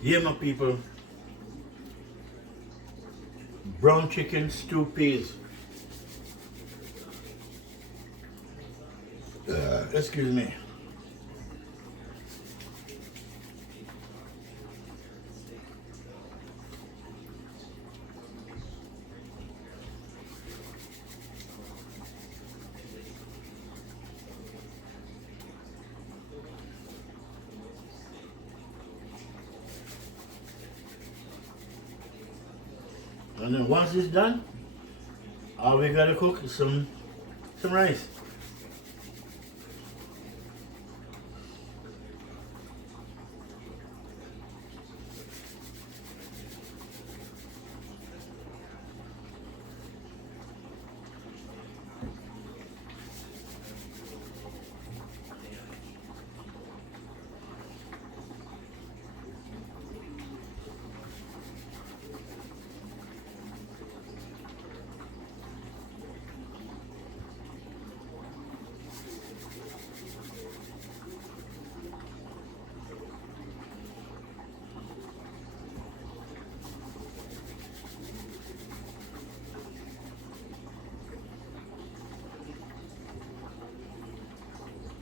Yeah, my people. Brown chicken stew peas. Excuse me. And then once it's done, all we gotta cook is some rice.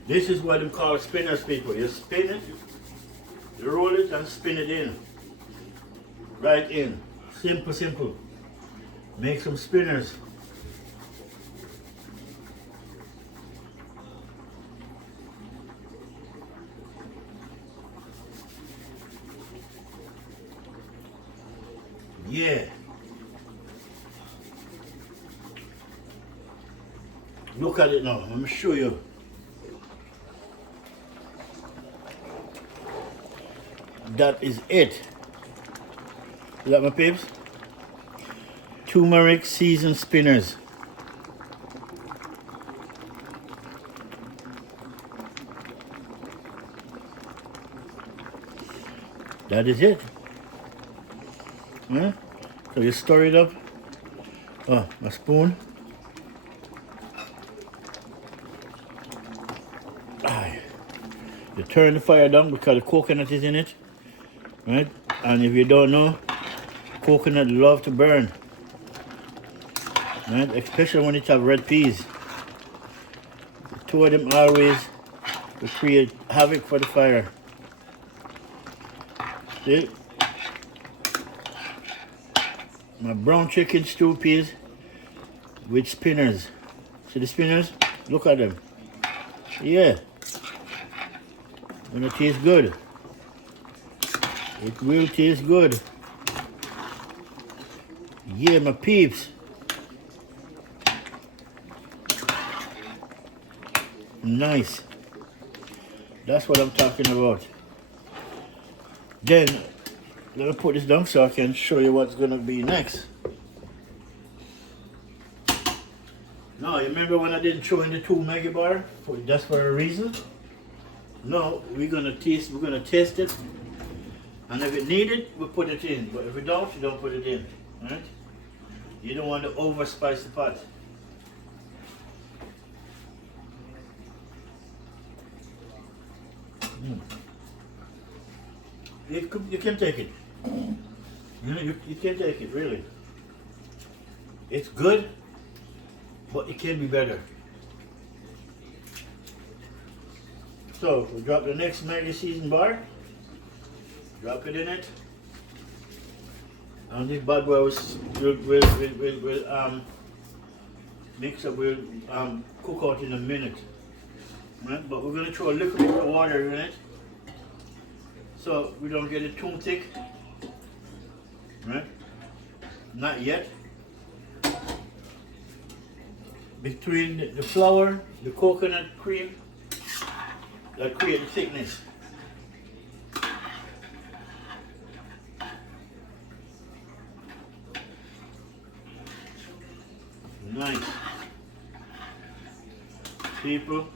This is what we call spinners, people. You spin it, you roll it and spin it in. Right in. Simple, simple. Make some spinners. Yeah. Look at it now. Let me show you. That is it. You got my peeps? Turmeric seasoned spinners. That is it. Yeah? So you stir it up. Oh, a spoon. You turn the fire down because the coconut is in it, right? And if you don't know, coconut love to burn, right? Especially when it have red peas. The two of them always will create havoc for the fire. See? My brown chicken stew peas with spinners. See the spinners? Look at them. Yeah. Gonna taste good. It will taste good. Yeah, my peeps. Nice. That's what I'm talking about. Then, let me put this down so I can show you what's gonna be next. Now, you remember when I didn't throw in the 2 Maggi bar? That's for a reason. No, we're gonna test it. And if it needed, we put it in. But if we don't, you don't put it in. Right? You don't want to overspice the pot. You can take it. You know, you can take it, really. It's good, but it can be better. So, we'll drop the next Maggi season bar. Drop it in it. And this bad boy will mix up, will cook out in a minute. Right? But we're going to throw a little bit of water in it so we don't get it too thick. Right? Not yet. Between the flour, the coconut cream, that create the thickness. Nice. People.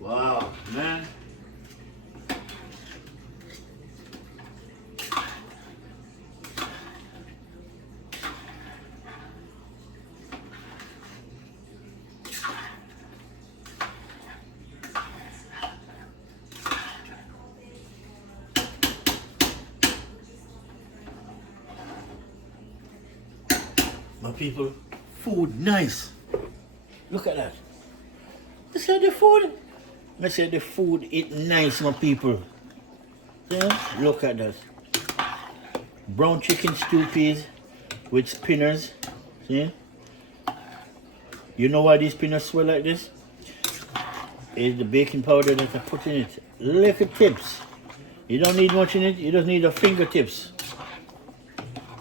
Wow, man. My people, food nice. Look at that. I said the food. I said the food is nice, my people. Yeah, look at that. Brown chicken stew peas with spinners. See? You know why these spinners swell like this? It's the baking powder that I put in it. Little tips. You don't need much in it. You just need a fingertips.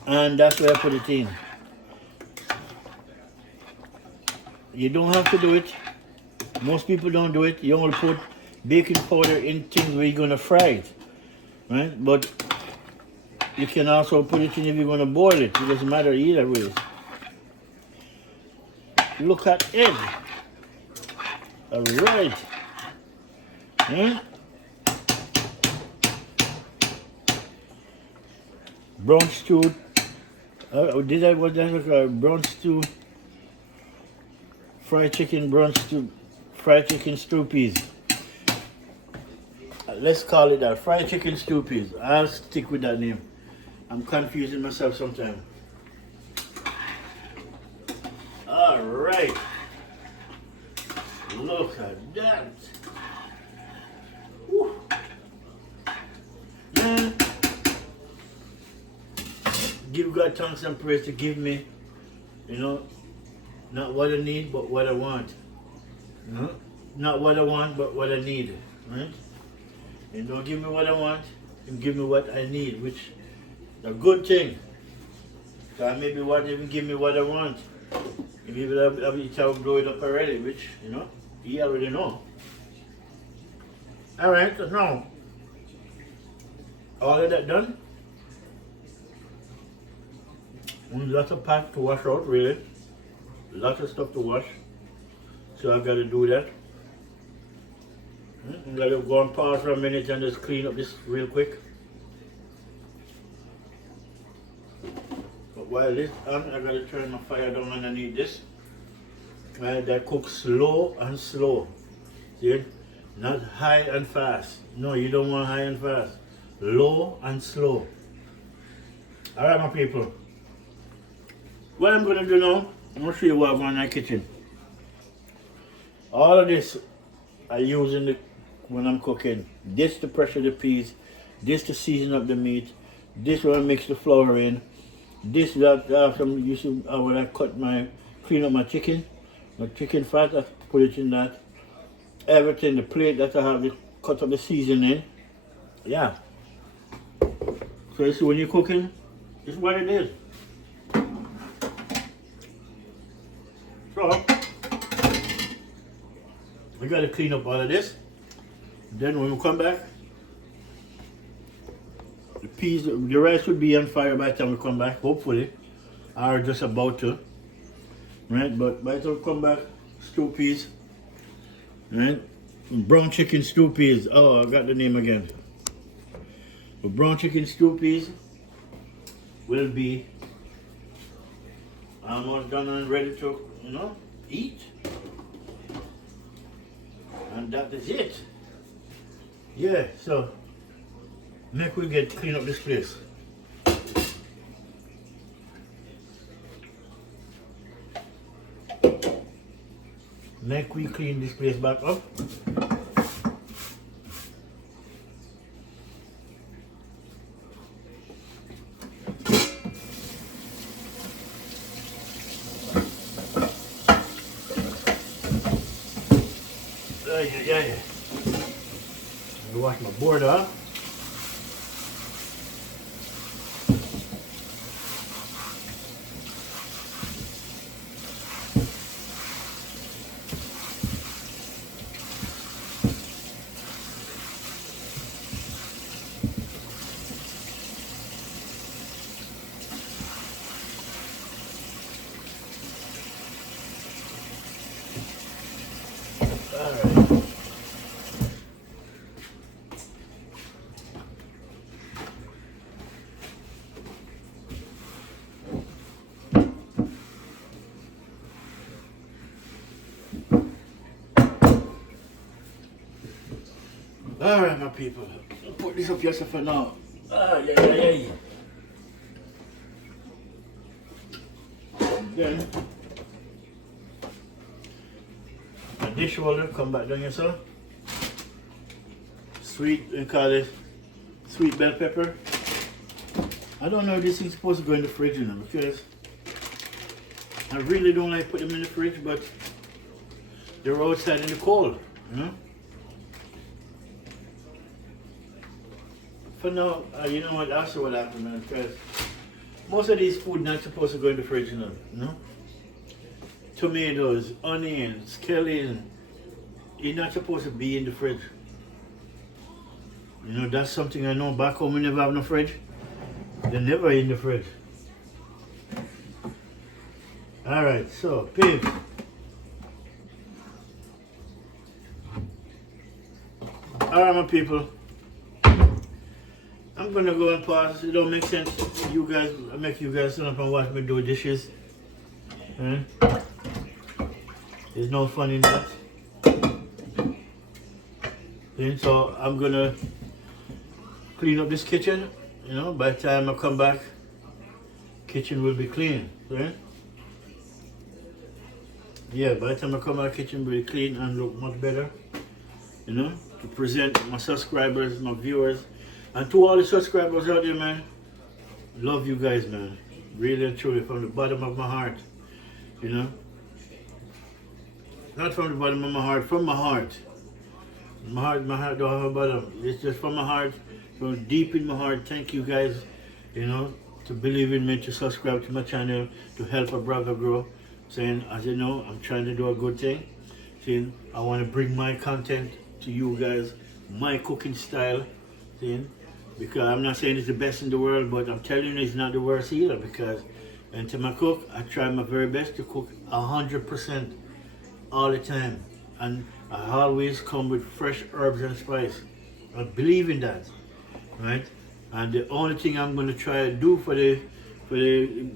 And that's where I put it in. You don't have to do it. Most people don't do it. You only put baking powder in things where you're going to fry it. Right? But you can also put it in if you're going to boil it. It doesn't matter either way. Look at it. Alright. Yeah? Brown stew. Was that brown stew? Fried chicken stew peas. Let's call it that. Fried chicken stew peas. I'll stick with that name. I'm confusing myself sometimes. Alright. Look at that. Woo. Man. Give God thanks and praise to give me, you know, not what I need, but what I want. You know? Not what I want, but what I need. Right? And don't give me what I want, and give me what I need, which is a good thing. God maybe won't even give me what I want. Maybe I'll blow it up already, which, you know, he already know. Alright, so now, all of that done. Lots of pot to wash out, really. Lots of stuff to wash. So I've got to do that. I'm going to go and pause for a minute and just clean up this real quick. But while this on, I got to turn my fire down underneath this. That cooks slow and slow. See? Not high and fast. No, you don't want high and fast. Low and slow. Alright, my people. What I'm going to do now, I'm going to show you what I have in my kitchen. All of this I use when I'm cooking. This to pressure the peas. This to season up the meat. This will mix the flour in. This that some you see when I clean up my chicken fat, I put it in that. Everything, the plate that I have, cut up the seasoning. Yeah. So you see when you're cooking, this is what it is. So we gotta clean up all of this. Then when we come back, the rice will be on fire by the time we come back, hopefully. Or just about to. Right? But by the time we come back, stew peas. Right? Brown chicken stew peas. Oh, I got the name again. The brown chicken stew peas will be almost done and ready to, eat. And that is it. Yeah, so make we clean up this place. Make we clean this place back up. Yeah. I wash my board off. Alright, my people, put this up yourself for now. Yeah. Then, a dish holder, come back down yourself. Sweet, we call it sweet bell pepper. I don't know if this thing's supposed to go in the fridge, because I really don't like putting them in the fridge, but they're outside in the cold, For now, you know what, that's what happened, man, because most of these food not supposed to go in the fridge, Tomatoes, onions, scallion, you're not supposed to be in the fridge. That's something I know back home we never have no fridge. They're never in the fridge. Alright, so, pigs. Alright, my people. I'm gonna go and pause. It don't make sense. I make you guys stand up and watch me do dishes. There's no fun in that. So I'm gonna clean up this kitchen. By the time I come back, kitchen will be clean. Yeah, by the time I come back, kitchen will be clean and look much better. To present my subscribers, my viewers. And to all the subscribers out there, man, love you guys, man. Really and truly, from the bottom of my heart. Not from the bottom of my heart, from my heart. My heart don't have a bottom. It's just from my heart, from deep in my heart. Thank you guys, to believe in me, to subscribe to my channel, to help a brother grow. Saying, as you know, I'm trying to do a good thing. Saying, I want to bring my content to you guys, my cooking style. Because I'm not saying it's the best in the world, but I'm telling you it's not the worst either, because until I cook, I try my very best to cook 100% all the time. And I always come with fresh herbs and spice. I believe in that, right? And the only thing I'm going to try to do for the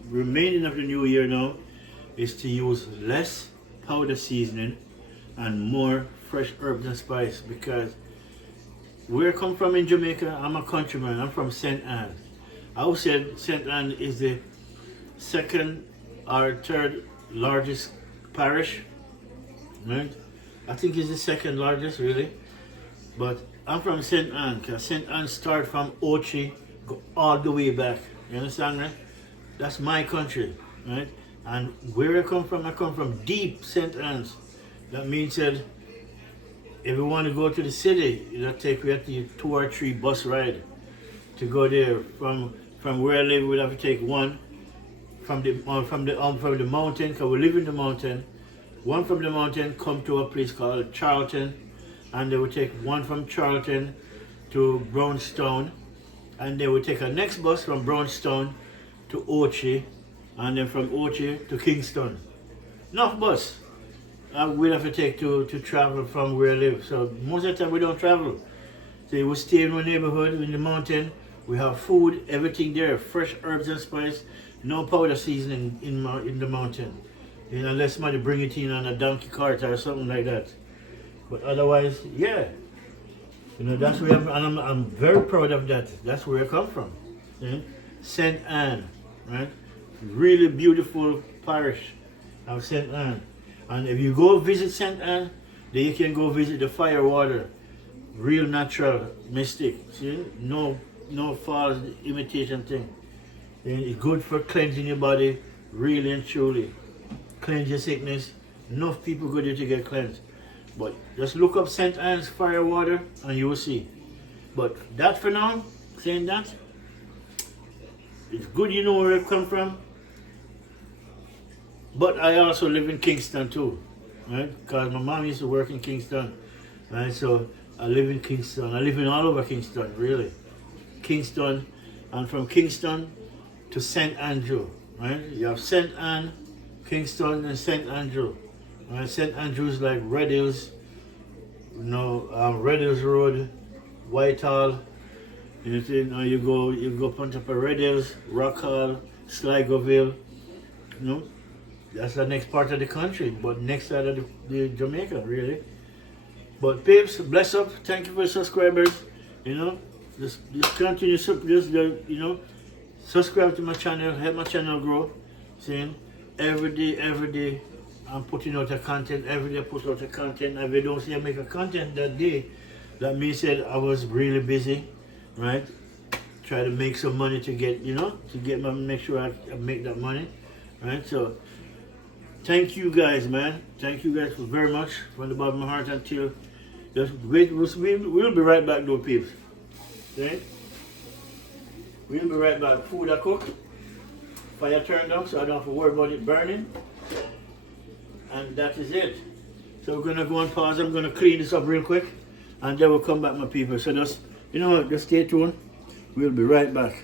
remaining of the new year now is to use less powder seasoning and more fresh herbs and spice, because where I come from in Jamaica, I'm a countryman. I'm from St. Anne. I would say St. Anne is the second or third largest parish, right? I think it's the second largest, really. But I'm from St. Anne, because St. Anne starts from Ochi, go all the way back. You understand, right? That's my country, right? And where I come from deep St. Anne's. That means that if we want to go to the city, it'll take we have to 2 or 3 bus ride to go there. From where I live, we'll have to take one from the mountain, because we live in the mountain. One from the mountain come to a place called Charlton, and they will take one from Charlton to Brownstone, and they will take a next bus from Brownstone to Ochi, and then from Ochi to Kingston. Enough bus we'll have to take to travel from where I live. So most of the time we don't travel. So we stay in our neighborhood in the mountain. We have food, everything there, fresh herbs and spice, no powder seasoning in the mountain. You know, unless somebody bring it in on a donkey cart or something like that. But otherwise, yeah. You know, that's where I'm very proud of that. That's where I come from. See? St. Anne, right? Really beautiful parish of St. Anne. And if you go visit St. Anne, then you can go visit the Firewater. Real natural mystic. See? No false imitation thing. And it's good for cleansing your body, really and truly. Cleanse your sickness. Enough people go there to get cleansed. But just look up St. Anne's Firewater and you will see. But that for now, saying that, it's good you know where I come from. But I also live in Kingston too, right? Because my mom used to work in Kingston, right? So I live in Kingston. I live in all over Kingston, really. Kingston, and from Kingston to St. Andrew, right? You have St. Anne, Kingston, and St. Andrew. Right? St. Andrew's like Red Hills, Red Hills Road, Whitehall. You go up on top of Red Hills, Rockhall, Sligoville. You know, that's the next part of the country, but next side of the Jamaica, really. But peeps, bless up. Thank you for the subscribers. You know, just continue, subscribe to my channel, help my channel grow. Saying every day, I'm putting out a content. Every day I put out a content. If you don't see I make a content that day, that means that I was really busy, right? Try to make some money to get, make sure I make that money, right? So thank you guys, man. Thank you guys very much from the bottom of my heart. Until just wait, we'll be right back, though, peeps. Okay? We'll be right back. Food I cook, fire turned up, so I don't have to worry about it burning. And that is it. So we're gonna go on pause. I'm gonna clean this up real quick, and then we'll come back, my people. So just stay tuned. We'll be right back.